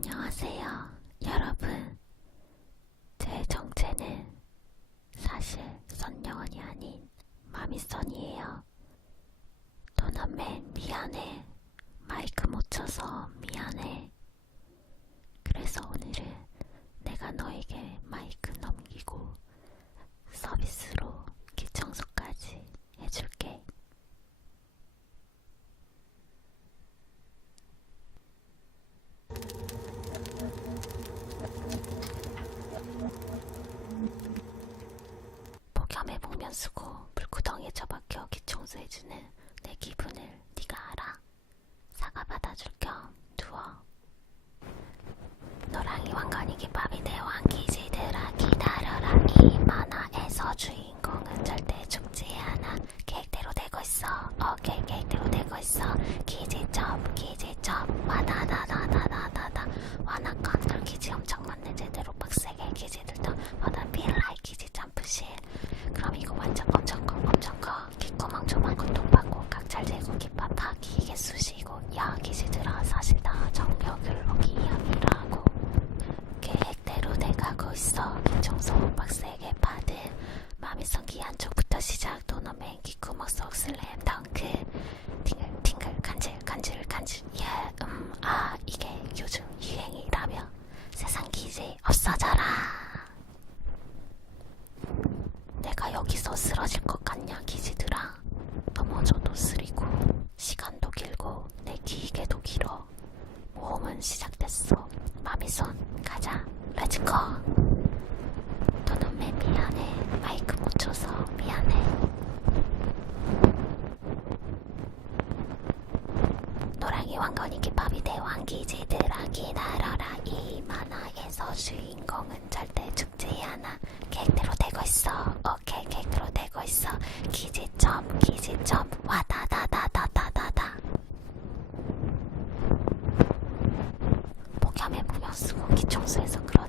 안녕하세요, 여러분. 제 정체는 사실 선영원이 아닌 마미선이에요. 도넛맨 미안해. 마이크 못 쳐서 미안해. 그래서 오늘은 내가 너에게 마이크 넘기고 서비스로 기청소까지 해줄게. 쓰고 불구덩이에 처박혀 기청소해주는 내 기분을 네가 알아. 사과 받아줄 겸 두어. 노랑이 왕건이 기밥이 대왕 기지들아 기다려라 이 만화에서 주인공은 절대 죽지 않아 계획대로 되고 있어 오케이 계획대로 되고 있어 기지점 기지점 와다다다다다다다 완화건들 기지 엄청 많네 제대로 빡세게 기지들도 와다 빌라이 기지 점프실 그럼 이거 완전 엄청 커 엄청 커 귓구멍 조만 고통받고 각잘 재고 기밥하기 이게 쑤시고 야 기지들아 사실 다 정력을 오기 위함이라고 계획대로 돼가고 있어. 기청소 빡세게 받은 마음이 성기 한쪽부터 시작. 도너맨 기구멍 속 슬램 덩크 팅글 팅글 간질 간질 간질 예음아 이게 요즘 유행이라며 세상 기지 없어져라 내가 여기서 쓰러질 것 같냐 기지들아 넘어져도 쓰리고 시간도 길고 내 기계도 길어 모험은 시작됐어 마미손 가자 렛츠고 너는 매 미안해 마이크 못 쳐서 미안해 노랑이 왕건이 기 밥이 대왕 기지들아 기다려라. 이 만화에서 주인공은 절대 죽지 않아. 계획대로 되고 있어. 오케이 계획대로 되고 있어. 기지점 기지점. 와다다다다다다다. 폭염에 무명 쓰고 기청소해서 그러지